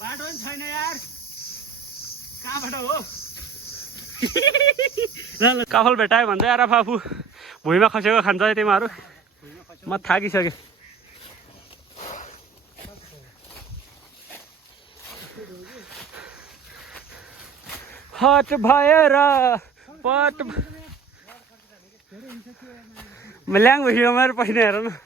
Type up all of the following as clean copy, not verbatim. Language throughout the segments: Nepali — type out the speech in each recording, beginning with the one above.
बाटो पनि छैन यार कहाँबाट हो ल काफल भेटायो भन्छ यार आफू भुइँमा खसेको खान्छ है तिमीहरू म थाकिसकेँ हट भएर पट ल्याङ भइयो मेरो पहिना हेर न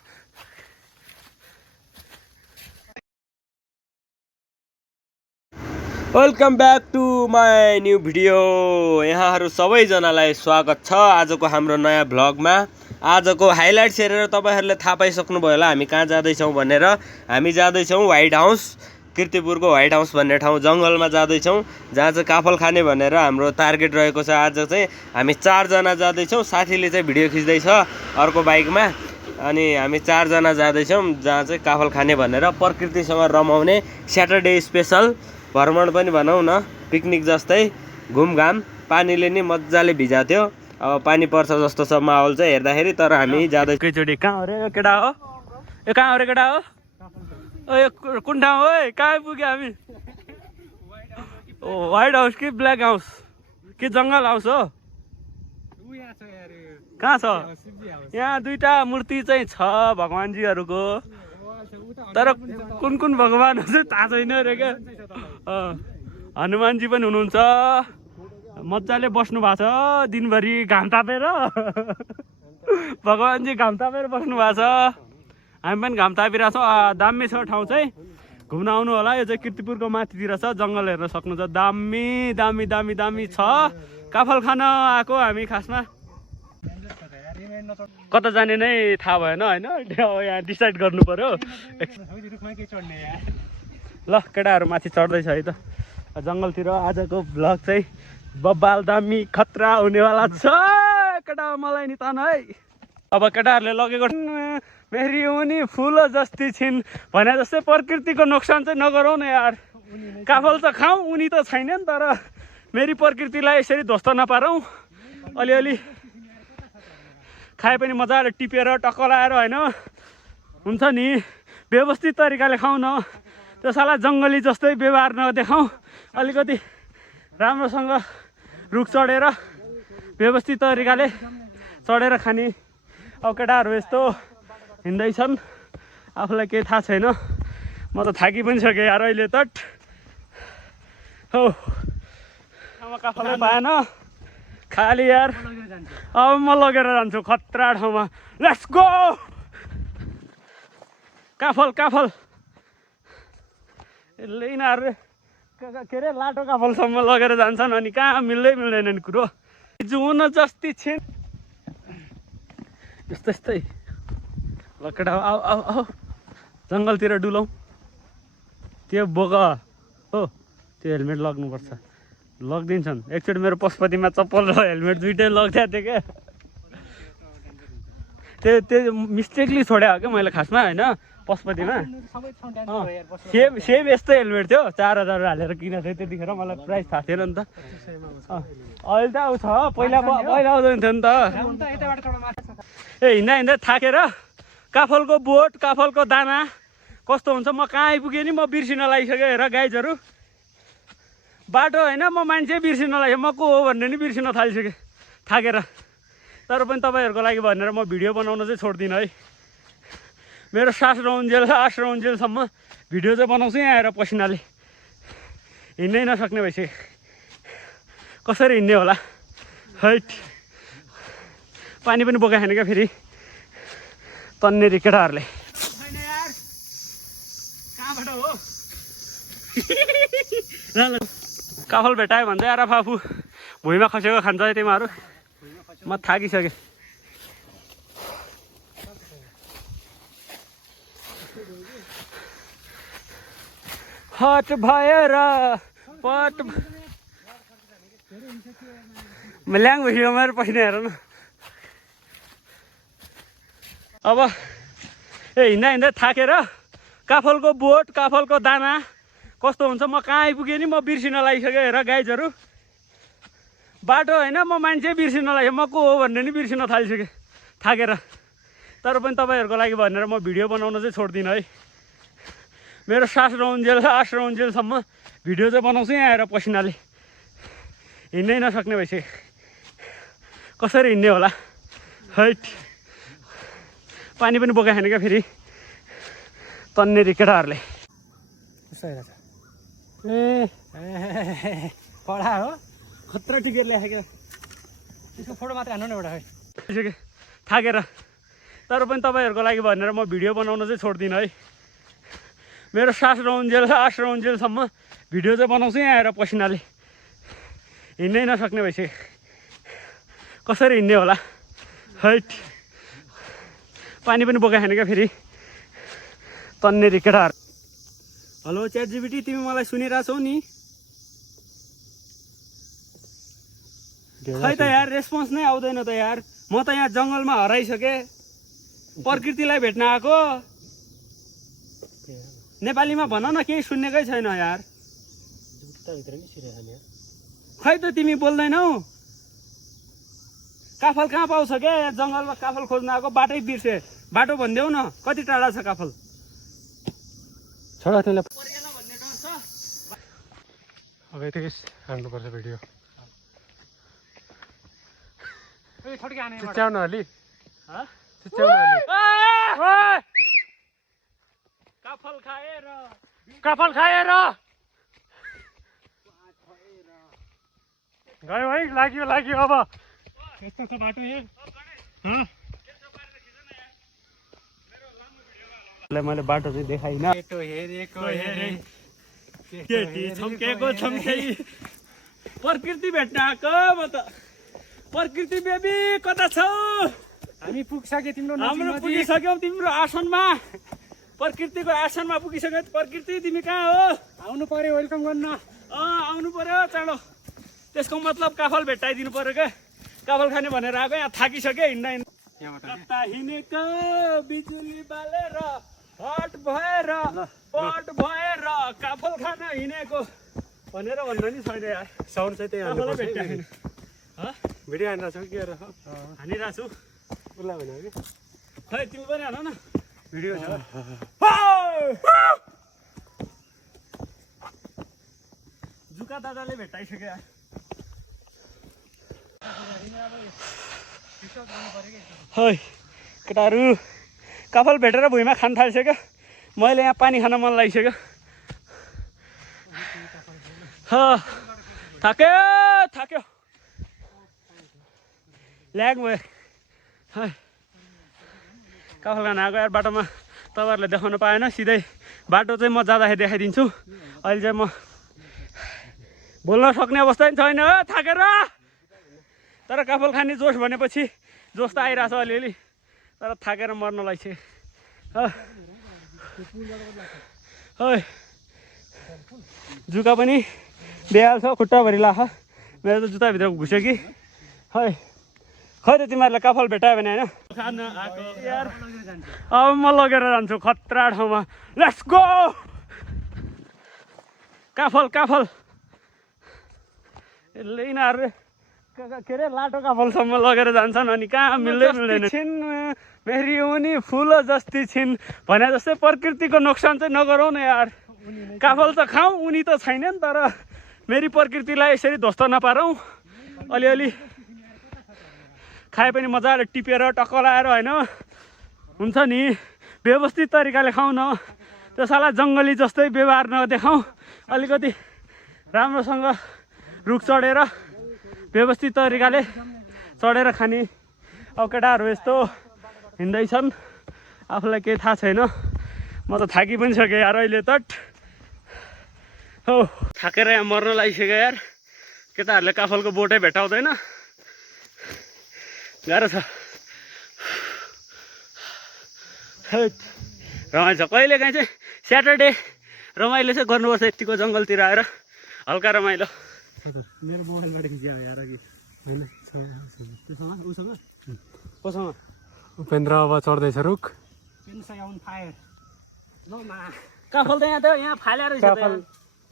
welcome back to my new video. यहाँहरू सबैजनालाई स्वागत छ आजको हाम्रो नयाँ भ्लगमा। आजको हाइलाइट्स हेरेर तपाईहरूले थाहा पाइसक्नुभयो होला हामी कहाँ जाँदैछौँ भनेर। हामी जाँदैछौँ व्हाइट हाउस, किर्तिपुरको व्हाइट हाउस भन्ने ठाउँ जङ्गलमा जाँदैछौँ, जहाँ चाहिँ काफल खाने भनेर हाम्रो टार्गेट रहेको छ। आज चाहिँ हामी 4 जना जाँदैछौँ, साथीले चाहिँ भिडियो खिच्दैछ अर्को बाइकमा, अनि हामी 4 जना जाँदैछौँ जहाँ चाहिँ काफल खाने भनेर प्रकृतिसँग रमाउने स्याटरडे स्पेसल भ्रमण पनि भनौँ न, पिकनिक जस्तै घुमघाम। पानीले नि मजाले भिजाएको थियो, अब पानी पर्छ जस्तो छ माहौल चाहिँ हेर्दाखेरि। तर हामी जाँदै एकैचोटि कहाँ हो रे केटा हो, यो कहाँ हो रे केटा हो, यो कुन ठाउँ हो, कहाँ पुग्यो हामी? व्हाइट हाउस कि ब्ल्याक हाउस कि जङ्गल हाउस हो? कहाँ छ? यहाँ 2टा मूर्ति चाहिँ छ भगवान्जीहरूको, तर कुन कुन भगवान चाहिँ थाहा छैन रे क्या। हनुमानजी पनि हुनुहुन्छ, मजाले बस्नु भएको छ दिनभरि घाम तापेर भगवान्जी घाम तापेर बस्नु भएको छ, हामी पनि घाम तापिरहेको छौँ। दामी छ ठाउँ चाहिँ, घुम्न आउनु होला। यो चाहिँ किर्तिपुरको माथितिर छ, जङ्गल हेर्न सक्नुहुन्छ। दामी दामी दामी दामी छ। काफल खान आएको हामी खासमा, कता जाने नै थाहा भएन होइन, यहाँ डिसाइड गर्नु पर्यो। ल केटाहरू माथि चढ्दैछ है त जङ्गलतिर। आजको भ्लग चाहिँ बब्बाल दामी खतरा हुनेवाला छ केटा, मलाई नि तान है। अब केटाहरूले लगेको मेरी उनी फुल जस्ती छिन् भने जस्तै प्रकृतिको नोक्सान चाहिँ नगरौँ न यार। काफल त खाउँ, उनी त छैन नि, तर मेरी प्रकृतिलाई यसरी ध्वस्त नपारौँ। अलिअलि खाए पनि मजाले टिपेर टक्कलाएर होइन, हुन्छ नि व्यवस्थित तरिकाले खाउँ न। त्यसलाई जङ्गली जस्तै व्यवहार नदेखाउँ, अलिकति राम्रोसँग रुख चढेर व्यवस्थित तरिकाले चढेर खाने। अब केटाहरू यस्तो हिँड्दैछन्, आफूलाई केही थाहा छैन। म त थाकि पनि सकेँ यार अहिले त हो। ठाउँमा काफलै पाएन खाली यार, अब म लगेर जान्छु खतरा ठाउँमा। लेट्स गो काफल काफल। यसले यिनीहरू के अरे लाटो काफलसम्म लगेर जान्छन्, अनि कहाँ मिल्दैन नि कुरो। जुन जस्ती छिन् यस्तै यस्तै। ल केटा आऊ आऊ आऊ, जङ्गलतिर डुलौँ। त्यो बोक हो, त्यो हेलमेट लग्नुपर्छ, लगिदिन्छन्। एकचोटि मेरो पशुपतिमा चप्पल र हेलमेट दुइटै लगिदिएको थियो क्या। त्यो मिस्टेकली छोड्या हो क्या मैले खासमा होइन, पशुपतिमा। सेम यस्तै हेलमेट थियो, 4000 हालेर किनेको थियो त्यतिखेर, मलाई प्राइस थाहा थिएन नि त। अहिले त आउँछ, पहिला आउँदैन थियो नि त। ए हिँड्दा हिँड्दा थाकेर काफलको बोट, काफलको दाना कस्तो हुन्छ म कहाँ आइपुगेँ नि, म बिर्सिन लागिसक्यो हेर गाइजहरू। बाटो होइन, म मान्छे बिर्सिन लाग्यो, म को हो भन्ने नि बिर्सिन थालिसकेँ थाकेर। तर पनि तपाईँहरूको लागि भनेर म भिडियो बनाउन चाहिँ छोड्दिनँ है। मेरो सास रहुन्जेलसम्म भिडियो चाहिँ बनाउँछु यहाँ आएर पसिनाले। हिँड्नै नसक्ने भइसक्यो, कसरी हिँड्ने होला हैट। पानी पनि बोकाएन क्या फेरि तन्नेरी केटाहरूले। कहाँबाट हो काफल भेटायो भन्छ यार आफू भुइँमा खसेको खान्छ है तिमीहरू, म थाकिसकेँ। हट भएर पट ल्याङ भइयो मेरो पहिना हेर न। अब हिँड्दा हिँड्दा थाकेर काफलको बोट, काफलको दाना कस्तो हुन्छ म कहाँ आइपुगेँ नि, म बिर्सिन लागिसक्यो हेर गाइजहरू। बाटो होइन, म मान्छे बिर्सिन लाग्यो, म को हो भन्ने नि बिर्सिन थालिसकेँ थाकेर। तर पनि तपाईँहरूको लागि भनेर म भिडियो बनाउन चाहिँ छोड्दिनँ है। मेरो सास रहुन्जेलसम्म भिडियो चाहिँ बनाउँछु यहाँ आएर पसिनाले हिँड्नै नसक्ने भइसक्यो कसरी हिँड्ने होला हैट पानी पनि बोका खाने क्या फेरि तन्नेरी केटाहरूले कस्तो आइरहेछ ए कडा हो खतरा टिकट ल्याएको क्या त्यसको फोटो मात्रै हान्नु न एउटा है थाकेर तर पनि तपाईँहरूको लागि भनेर म भिडियो बनाउन चाहिँ छोड्दिनँ है मेरो सास रहुन्जेलसम्म भिडियो चाहिँ बनाउँछु यहाँ आएर पसिनाले हिँड्नै नसक्ने भइसक्यो कसरी हिँड्ने होला हैट पानी पनि बोका खाने क्या फेरि तन्नेरी केटाहरू हेलो च्याट जिपिटी तिमी मलाई सुनिरहेछौ नि खै त यार रेस्पोन्स नै आउँदैन त यार म त यहाँ जङ्गलमा हराइसकेँ प्रकृतिलाई भेट्न आएको नेपालीमा भन न केही सुन्नेकै छैन यार खै त तिमी बोल्दैनौ काफल कहाँ पाउँछ क्या यहाँ जङ्गलमा काफल खोज्न आएको बाटै बिर्से बाटो भनिदेऊ न कति टाढा छ काफल छोडा त्यसलाई परेन भन्ने डर छ अब यतिकै हान्नुपर्छ भिडियो चिच्याउनु अलि चिच्याउनु अलि काफल खाएर गयो है लाग्यो अब यस्तो छ बाटो मैले बाटो चाहिँ देखाइनँ केटो हेरेको हेरे केटी छम्केको छम्कै प्रकृति भेट्न आएको म त प्रकृति बेबी कता छौ हामी पुगिसक्यो तिम्रो हाम्रो पुगिसक्यौ तिम्रो आसनमा प्रकृतिको आसनमा पुगिसक्यो प्रकृति तिमी कहाँ हो आउनु पर्यो वेलकम गर्न आउनु पर्यो चाँडो त्यसको मतलब काफल भेट्टाइदिनु पर्यो क्या काफल खाने भनेर आएको यहाँ थाकिसक्यो हिँड्दा कता हिँडेको बिजुली बालेर हट भएर पट भएर काफल खान हिँडेको भनेर भन्न नि छैन यार साउन्ड चाहिँ त्यही काफलै हान्नुपर्छ भेट्टाएन भिडियो हानिरहेको छ के गरेर हानिरहेको छु उसलाई भन्यो कि खै तिमी पनि हान न भिडियो छ जुका दादाले भेट्टाइसक्यो यार है केटाहरू काफल भेटेर भुइँमा खान थालिसक्यो मैले यहाँ पानी खान मन लागिसक्यो थाक्यो ल्याग भयो है काफल खान आएको यार बाटोमा तपाईँहरूले देखाउन पाएन सिधै बाटो चाहिँ म जाँदाखेरि देखाइदिन्छु अहिले चाहिँ म बोल्न सक्ने अवस्था पनि छैन थाकेर तर काफल खाने जोस भनेपछि जोस त आइरहेछ अलिअलि तर थाकेर मर्न लागिसक्यो है जुका पनि बेहाल छ खुट्टाभरि लाख मेरो त जुत्ताभित्र घुस्यो कि है खै त तिमीहरूलाई काफल भेटायो भने होइन खान आएको यार अब म लगेर जान्छु खतरा ठाउँमा लेट्स गो काफल यसले यिनीहरू के अरे लाटो काफलसम्म लगेर जान्छन् अनि कहाँ मिल्दैन छिन् मेरी उनी फुल जस्ती छिन् भने जस्तै प्रकृतिको नोक्सान चाहिँ नगरौ न यार काफल त खाउँ उनी त छैनन् तर मेरी प्रकृतिलाई यसरी ध्वस्त नपारौँ अलिअलि खाए पनि मजाले टिपेर टक्क लाएर होइन हुन्छ नि व्यवस्थित तरिकाले खाउँ न त्यो साला जङ्गली जस्तै व्यवहार नदेखाउँ अलिकति राम्रोसँग रुख चढेर व्यवस्थित तरिकाले चढेर खाने अब केटाहरू यस्तो हिँड्दैछन् आफूलाई केही थाहा छैन म त थाकि पनि सकेँ यार अहिले त हो थाकेर यहाँ मर्न लागिसक्यो यार केटाहरूले काफलको बोटै भेटाउँदैन गाह्रो छ रमाइलो छ कहिले काहीँ चाहिँ स्याटरडे रमाइलो चाहिँ गर्नुपर्छ यतिको जङ्गलतिर आएर हल्का रमाइलो मेरो मोबाइलबाट खिच्यो यार अघि होइन उसँग कोसँग उपेन्द्र अब चढ्दैछ रुख काफल त यहाँ फालेर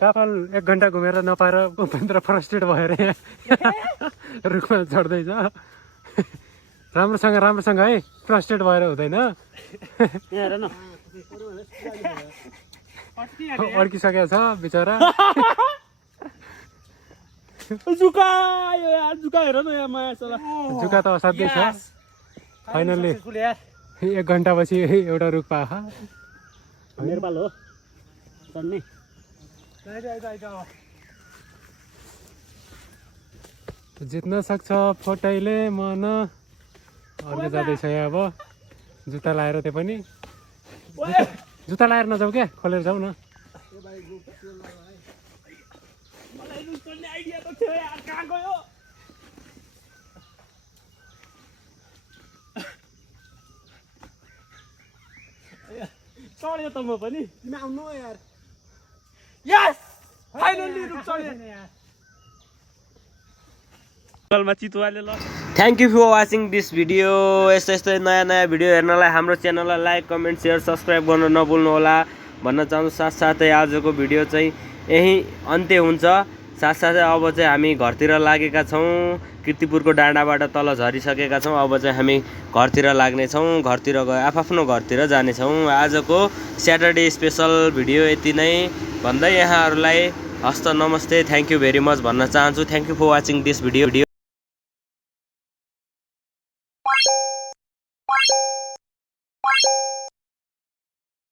काफल 1 घन्टा घुमेर नपाएर उपेन्द्र फ्रस्ट्रेट भएर यहाँ रुखमा चढ्दैछ राम्रोसँग है फ्रस्ट्रेट भएर हुँदैन अड्किसकेको छ बिचरा जुकायो यार, जुका हेर न यहाँ माया चला। जुका त असाध्यै छ फाइनल्ली 1 घन्टापछि एउटा रुख पाखा मेरो पालो हो चढ्ने। जित्न सक्छ फोटैले मन अर्को जाँदैछ यहाँ। अब जुत्ता लाएर त्यो पनि जुत्ता लाएर नजाऊ क्या, खोलेर जाऊ न। मलाई रुख चढ्ने आइडिया त थियो यार, कहाँ गयो? चढ्यो त म पनि। तिमी आउनु यार। यस फाइनल्ली रुख चढ्यो। मा चितुवाले ल। Thank you for watching this video. यस्तै यस्तै नयाँ नयाँ भिडियो हेर्नलाई हाम्रो च्यानललाई लाइक कमेन्ट सेयर सब्सक्राइब गर्न नभुल्नु होला भन्न चाहन्छु। साथसाथै आजको भिडियो चाहिँ यही अन्त्य हुन्छ। साथसाथै अब चाहिँ हामी घरतिर लागेका छौँ। किर्तिपुरको डाँडाबाट तल झरिसकेका छौँ। अब चाहिँ हामी घरतिर लाग्नेछौँ। घरतिर गए आफ्नो घरतिर जानेछौँ। आजको स्याटरडे स्पेसल भिडियो यति नै भन्दै यहाँहरूलाई हस्त नमस्ते, थ्याङ्क यू भेरी मच भन्न चाहन्छु। Thank you for watching this video.